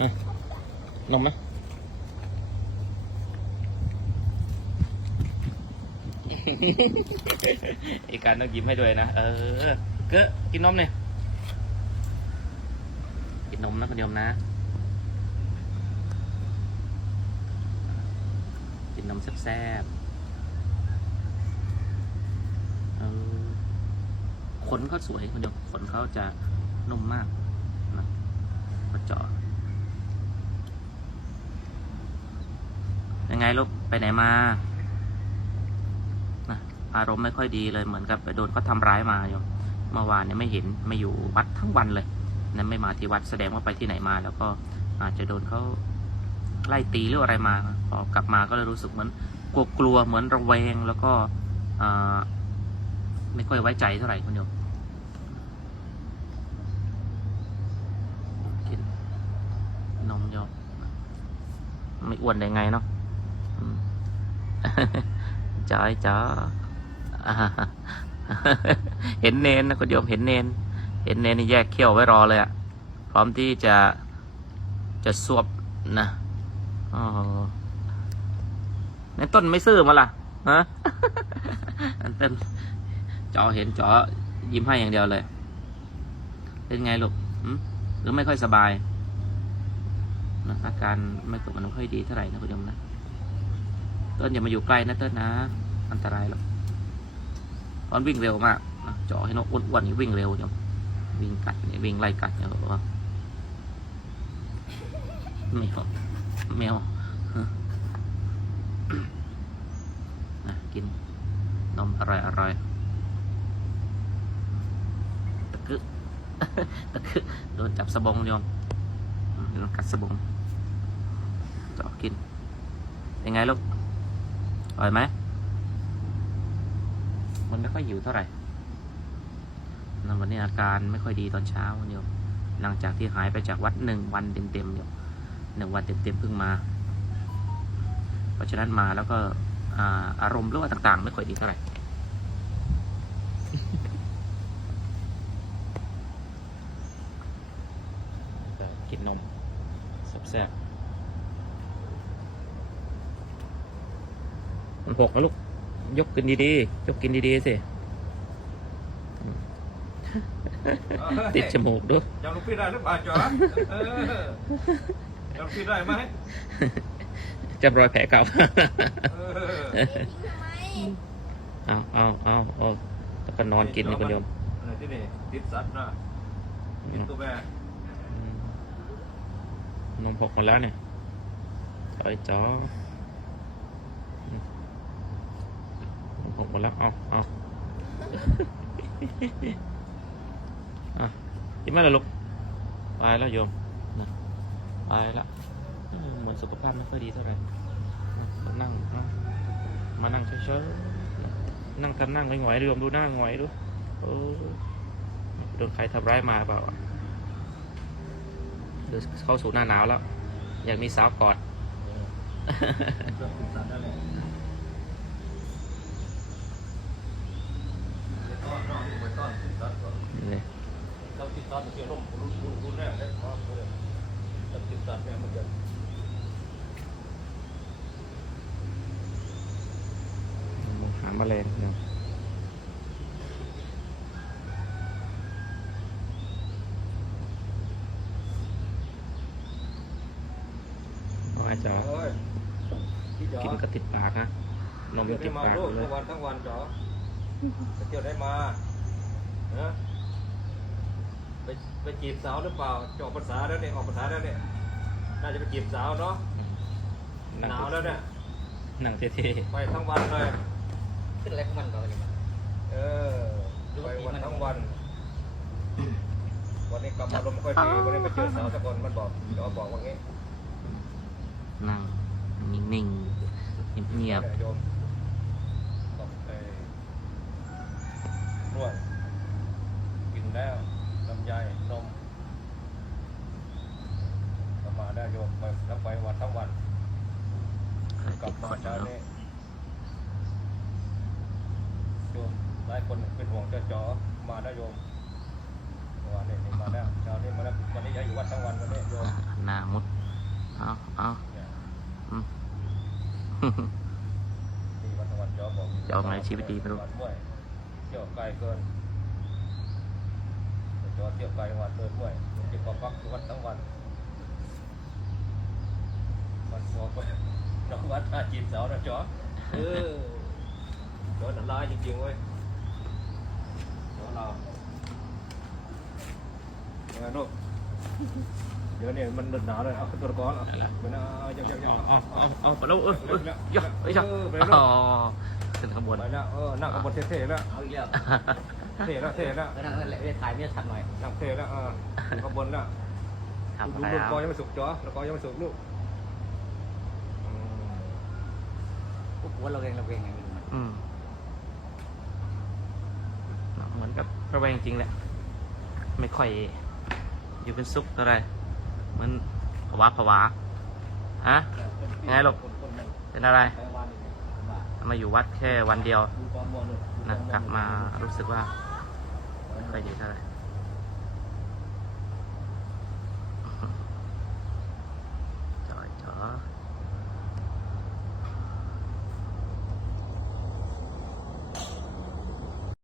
ลอะนมไหมอีกการต้องยิ้มให้ด้วยนะ เออ เก้อกินนมเนี่ยกินนมนะคนเดียวนะ กินนมแซ่บๆเออขนเขาสวยคนเดียวขนเขาจะนุ่มมากนะกระจอ ยังไงลูกไปไหนมานะอารมณ์ไม่ค่อยดีเลยเหมือนกับไปโดนเขาทำร้ายมาโยมเมื่อวานเนี่ยไม่เห็นไม่อยู่วัดทั้งวันเลยนะไม่มาที่วัดแสดงว่าไปที่ไหนมา แล้วก็อาจจะโดนเขาไล่ตีหรืออะไรมาพอกลับมาก็เลยรู้สึกเหมือนกลัวกลัวๆเหมือนระแวงแล้วก็อ่าไม่ค่อยไว้ใจเท่าไหร่คุณโยมนมโยมไม่อ้วนได้ไงเนาะ จอยจ้ออ่าเห็นเนนนะคุณโยมเห็นเนน เห็นเนนนี่แยกเขี้ยวไว้รอเลยอะพร้อมที่จะจะสวบนะอ๋อในต้นไม่ซื่อมาล่ะฮะอันต้นจอเห็นจอยิ้มให้อย่างเดียวเลย เป็นไงลูกหึหรือไม่ค่อยสบายอาการไม่ตกมันไม่ค่อยดีเท่าไหร่นะคุณผู้ชมนะ ต้นอย่ามาอยู่ใกล้นะเต้นนะ อันตรายหรอกตอนวิ่งเร็วมากนะจอให้นกอ้วนๆนี่วิ่งเร็วจังวิ่งกัดนี่วิ่งไล่กัดเนี่ยบอว่าไม่เอาไม่เอาฮะนะกินนมอร่อยอร่อยตะกึตะกึโดนจับสะบงยมอืมโดนกัดสะบงเจาะกินยังไงลูก อร่อยไหมมันไม่ค่อยหิวเท่าไหร่นะวันนี้อาการไม่ค่อยดีตอนเช้าโยมหลังจากที่หายไปจากวัดหนึ่งวันเต็มๆโยมหนึ่งวันเต็มๆเพิ่งมา เพราะฉะนั้นมาแล้วก็อาอารมณ์หรือว่าต่าง ๆ ไม่ค่อยดีเท่าไหร่กินนมแซ่บ มันหกนะลูก ยกกินดีๆ ยกกินดีๆสิอืมติดจมูกดูจำลูกพี่ได้หรือเปล่าจ๊อเออจำลูกพี่ได้ไหมจำรอยแผลเก่าเออเอาเอาเอาเอาแล้วก็นอนกินนี่คนเดียวเออที่นี่ติดสัตว์นะติดตัวแม่อืมนมหกหมดแล้วเนี่ยจอยจออืมนม หมดแล้ว เอาเอาอะกินไหมล่ะลูกไปแล้วโยมนะไปล้วอืมเหมือนสุขภาพไม่ค่อยดีเท่าไหร่นะมานั่งมานั่งเฉยๆนะนั่งทำนั่งหงอยๆโยมดูหน้าหงอยดูเออโดนใครทำร้ายมาเปล่าอะหรือเข้าสู่หน้าหนาวแล้ว อยากมีสาวกอด เรื่องติดสัตว์นั่นแหละไปต้อนน้องไปต้อนติดสัตว์ก่อน นี่ เราติดสัตว์มันเกี่ยวร่มรุนรุนรุนแรงได้เพราะว่าเราติดสัตว์เนี่ยมันจะ หาแมลงเนี่ยว่าจะเอ้ยพี่จ๋อกินก็ติดปากนะนมเที่ยัยวงติได้ดมาปากโลอกยู่เลยทั้งวันทั้งวันจ๋อไปเที่ยวได้มาเนะไปไปจีบสาวหรือเปล่าจะออกภาษาแล้วเนี่ยออกภาษาแล้วเนี่ยน่าจะไปจีบสาวเนาะหนาวแล้วเนี่ยนั่งเท่ไปทั้งวันเลย ขึ้นอะไรของมันก่อนเลยมันเออไปวันทั้งวัน วันนี้กลับมาลมณ์ไม่ค่อยดีวันนี้ไปเจอสาวสักคนมันบอกจ๋อบอกว่างี้ๆนั่งนิ่งๆเงียบนี่โยมบอกเอ้ยนวดกินแล้วลำไยนมกลับมาได้โยมไปแล้วไปวันทั้งวันๆกลัติบดมาคนเช้าเนาะ นี้โยม หลายคนเป็นห่วงเจ้าจ๋อมาได้โยมวันนี้นี่มาแล้วเช้านี้มาแล้ววันนี้จะอยู่วัดทั้งวันวันนี้โยมนหน้ามุดเอาเอาเนี่ยอืมนี่วันทั้งวันจอบอกจะเอาไงชีวิตดีไม่รู้วันมวยเที่ยวไกลเกินจอเที่ยวไกลวันเดินมวยมันเก็บความพักทุกวันทั้งวันมันพอก็น้องวัดท่าจีบสาวนะจอเออจอหนันลายจริงๆเว้ยจอเราเออลูก เดี๋ยวเนี่ยมันหนาวเลยเอาตัวก้อนเอาไปนะเอาจับจับจับเอาเอาเอาไปแล้วเออเออยะเอ้ยจ้ะออไปแล้วอ๋อขึ้นขบวนไปแล้วเออนั่งกับบนเท่ๆแล้วเอาอีกแล้วเท่แล้วเท่แล้วนั่งนั่นถ่ายไม่ได้ชัดหน่อยนั่งเท่แล้วเออข้างบนแล้วครับลูกแล้ลูกกอยังไม่สุกจ้อล้วกอยังไม่สุกลูกพวกหัวเราเองเราเองไงอืมเหมือนกับระแวงจริงแหละ ไม่ค่อยอยู่เป็นซุปเท่าไหรเห มันภาวะภาวะฮะไงลูกเป็นอะไร มาอยู่วัดแค่วันเดียวนะกลับมารู้สึกว่าไม่ค่อยดีเท่าไหร่